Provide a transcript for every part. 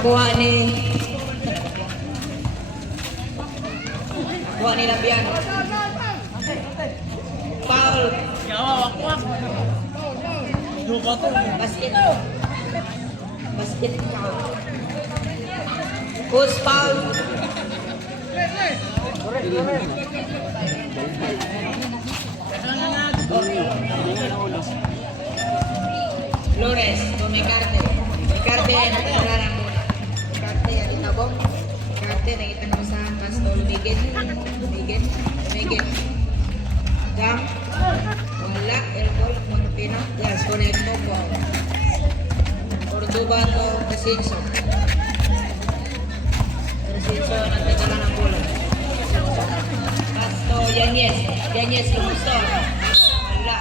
Nakuha ni Labian. Foul. Basket. Basket foul. Who's foul? Flores, Mecarte. Mecarte, nagtala ng bola. Mecarte, alitabong. Mecarte, nagitanong sa Pasto, lumigin. Jam. Wala, airball, Montepino. Yes, Conecto po. Cordoba to Casinso. Casinso, nagtala ng bola. Pasto, Yanyes, Lumusto. Wala.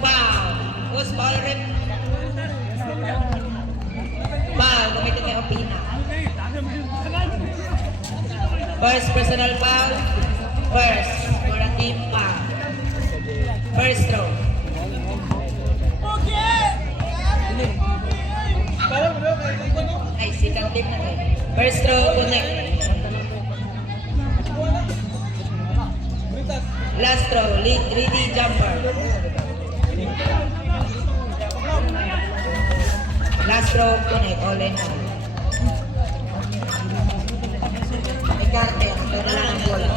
Wow! Who's foul rip? Foul, gamitin kay Opina. First personal foul. First, for a team foul. First throw. Ay, second team na tayo. First throw, connect. Last throw, 3D jumper. Last throw, connect, all in all. Mecarte, ito na lang ang bola.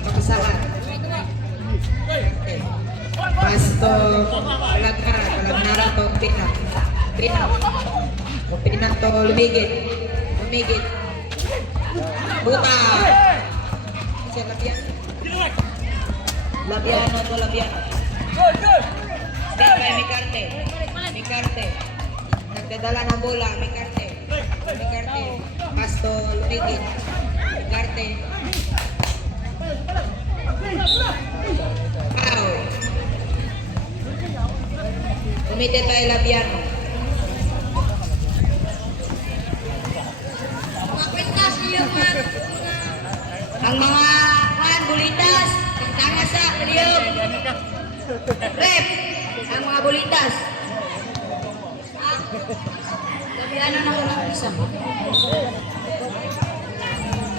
Pagkasahan. Pasto, Kalagnara to, Pina to, lumigit. Buta! Siya, Labiano to Labiano. Step by Mecarte. Nagdadala ng bola, Mecarte. Pasto, lumigit. Mecarte. Foul. Committed by Labiano. Ang mga bulitas, tanga sa kaliyog. Rep, ang mga bulitas. Labiano na unang isa.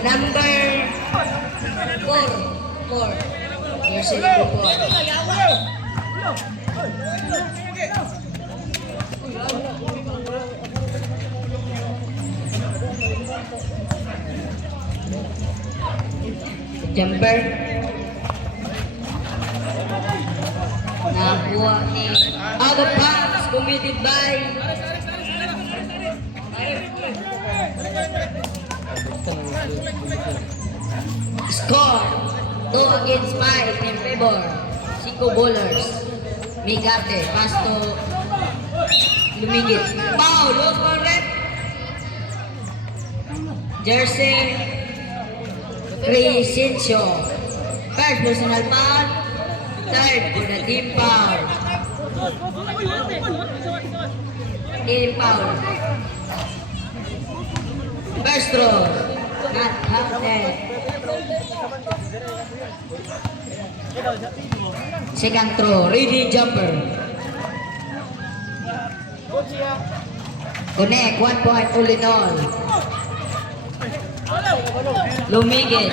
Number 4. Jersey number 4. Jumper. Nakuha ni out of bounds, committed by score 2 against 5 in favor Chico Bowlers. Mecarte, Pasto, lumigit. Foul, low for red. Jersey Crescencio. First personal foul. Third for the team foul. Team foul. First throw. Not counted. Second throw. Ready jumper. Connect. 1 point all in all. Lumigit.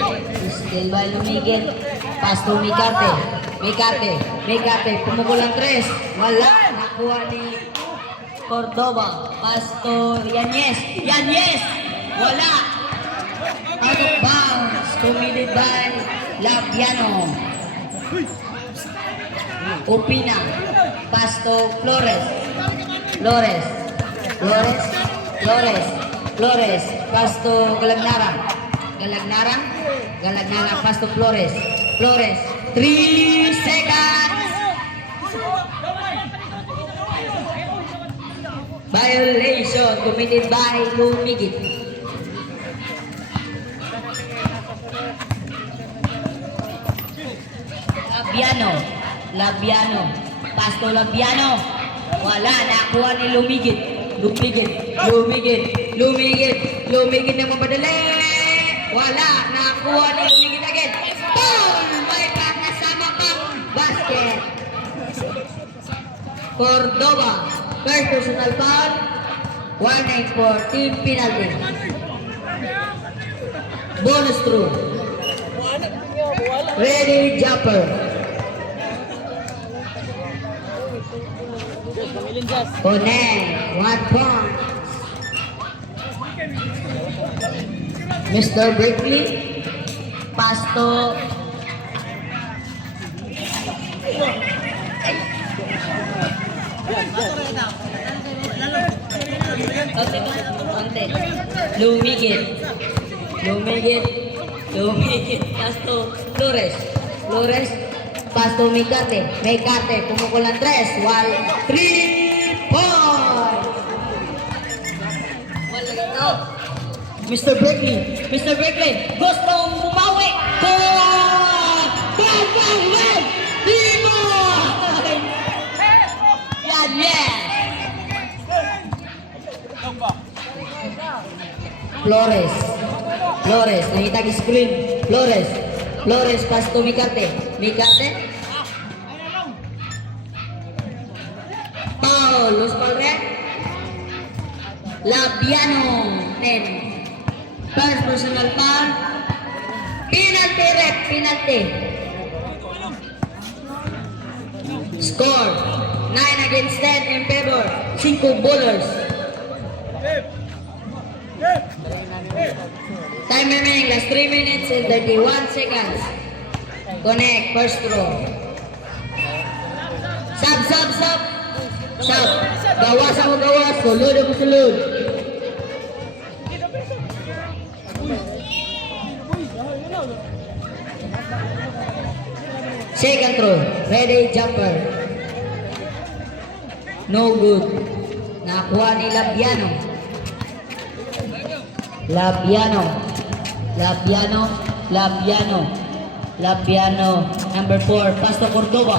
Still by Lumigit. Pass to Mecarte. Pumukul ang 3. Wala. Nakuha ni Cordoba. Pass to Yanyes. Wala. Out of bounds. Committed by Labiano. Opina. Pass to Flores. Pass to Galagnara. Pass to Flores. 3 seconds. Violation committed by Lumigit. Labiano. Pass to Labiano. Wala. Nakuha ni Lumigit. Lumigit na mapadali. Wala. Nakuha ni Lumigit again. Boom! May pang nasama pang basket. Cordova. First personal foul. Warning for team penalty. Bonus through. Ready, jumper. Connect. 1 point. Mr. Brickley. Pass to Konti. Lumigit. Pass to Flores. Pass to Mecarte. Pumukul ng 3. 3 points. Mr. Brickley. Gustong bumawi. Bang! Timo! Yan, yes! Flores, nakita ang screen. Flores, pass to Mecarte. Paul, loose ball red. Labiano, 10. First personal foul. Penalty. Score, 9 against 10 in favor. 5 bowlers. Time remaining, last 3 minutes and 31 seconds. Connect, first throw. Sub. Gawas. Sulod. Second throw. Ready, jumper. No good. Nakuha ni Labiano. Number 4. Pass to Cordova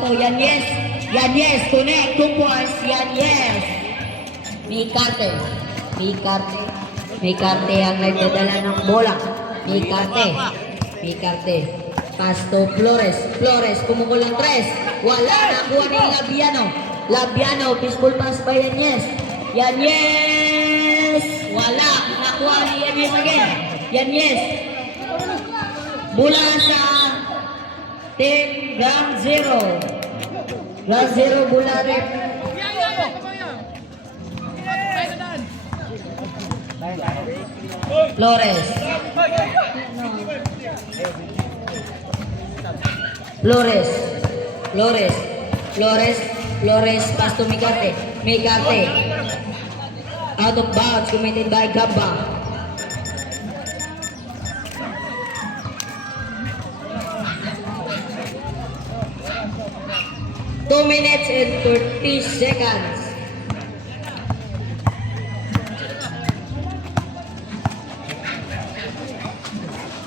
to Yan yes. Connect. 2 points. Yan yes. Mecarte ang nagdadala ng bola. Mecarte. Pass to Flores. Pumukul ng 3. Wala. Nakuha ni Labiano. Peaceful pass pa Yan yes. Wala. Nakuha ni Yan yes again. Yan yes. Bola sa team Ground Zero bola rin. Flores, pass to Mecarte. Out of bounds, committed by Gamba. Two minutes and 30 seconds.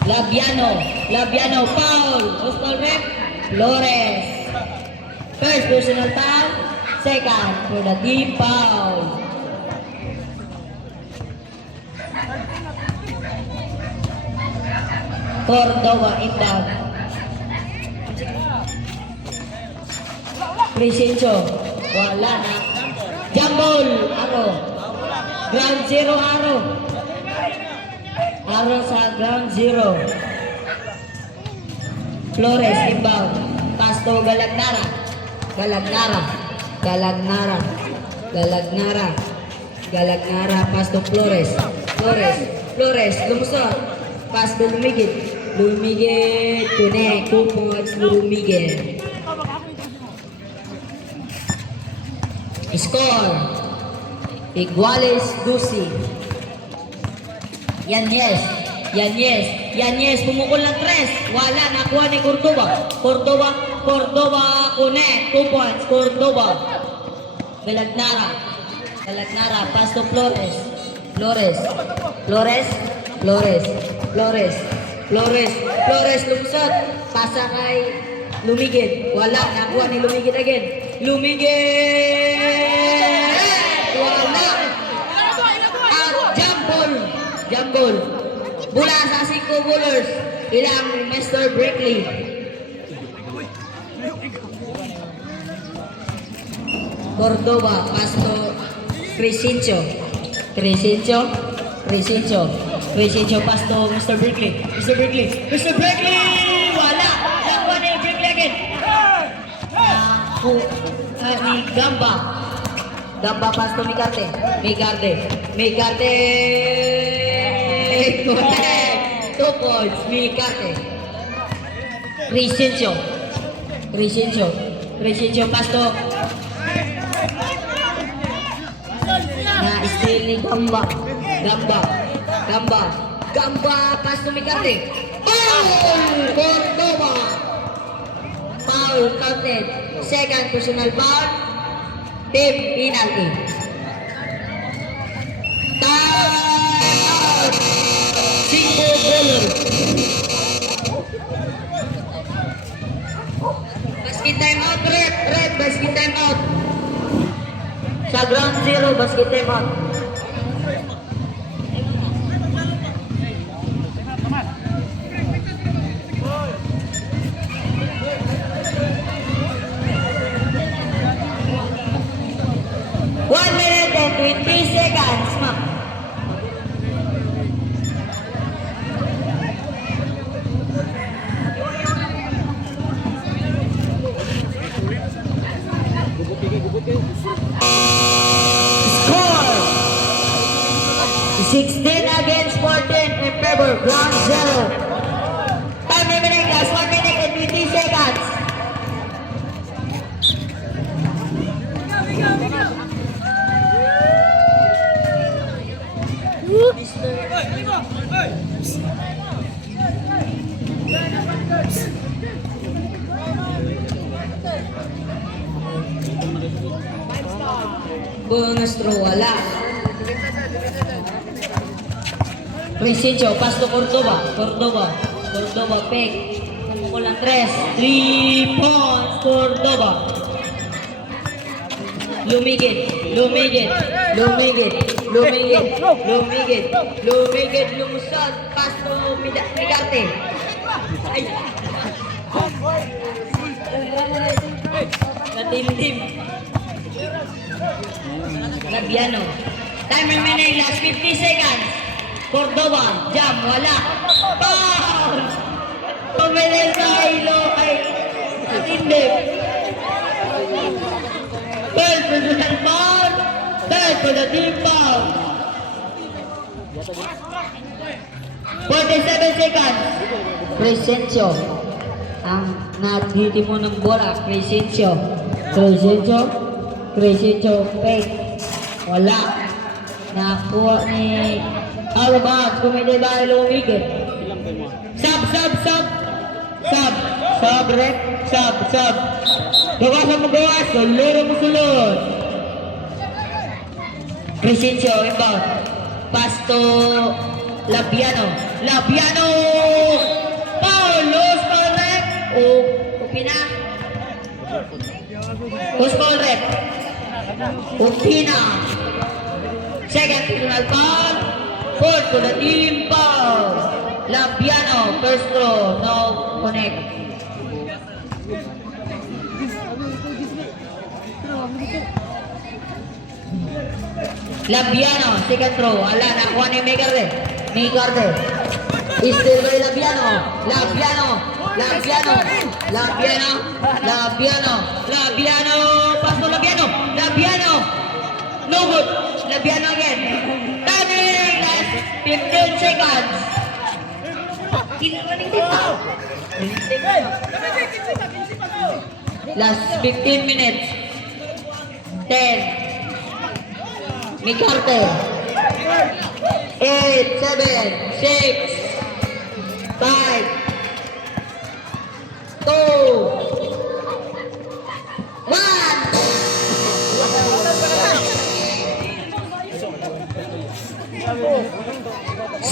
Labiano, foul. Postal rep, Flores. First personal foul, second for the team foul. Cordova inbound. Crescencio, wala na. Jambol, Ground Zero, Arrow sa Ground Zero. Flores inbound. Pass to Galagnara. Pass to Flores. Lumusot. Pass to Lumigit. Connect. 2 points to Lumigit. Score. Iguales Dusi. Yan yes. Pumukul ng 3. Wala. Nakuha ni Cordova. Connect. 2 points. Cordova. Galagnara. Pass to Flores. Lumusot. Pasa kay Lumigit. Wala. Nakuha ni Lumigit again. Wala. At jambol. Bola sa 5 bowlers. Ilang Mr. Brickley. Cordova, pass to Crescencio. Crescencio, pass to Mr. Berkeley. Mr. Berkeley! Wala! Nakuha na yung Berkeley again. Ni Gamba. Gamba pass to Migarte. Correct! 2 points, Migarte. Crescencio pass to na-steal ni Gamba pass to Migarte. Cordova! Foul counted. Second personal foul. Team penalty. Time out! 5 bowler. Basket time out, red, basket time out. Sa ground zero, basket time out. One minute and 20 seconds, ma'am. Score 16 against 14 in favor, ground zero. Time remaining, last 1 minute and 20 seconds. Bonus throw, wala. Crescencio, pass to Cordova, peg. Kulang 3 points, Cordova. Lumigit, lumusad, pass to Migarte. Ay. Natimtim. Labiano. Time remaining, last 50 seconds. Cordova, jam, wala. Foul! Pumili sa ilo kay Natimtim. Third personal foul. Third for the team foul. 47 seconds. Crescencio. Ang naghiti mo ng bola, Crescencio, fake. Wala. Nakuha ni Alban. Kumili ba lumigit? Sub. Gawas mo. Sulod. Crescencio, inbound. Pass to Labiano. Foul, loose ball rep. Upina. Loose ball rep. Upina. Second personal foul. Fourth to the team foul. Labiano, first throw, no connect. Labiano, second throw. Wala, nakuha ni Migarte. Still by Labiano. Pass to Labiano. No good. Labiano again. Timing. Last 15 seconds. Last 15 minutes. 10. Migarte. 8, 7, 6, 5, 2, 1.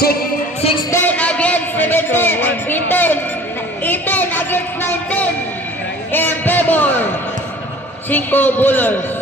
16 against 17 and 18 against 19 in favor 5 bowlers.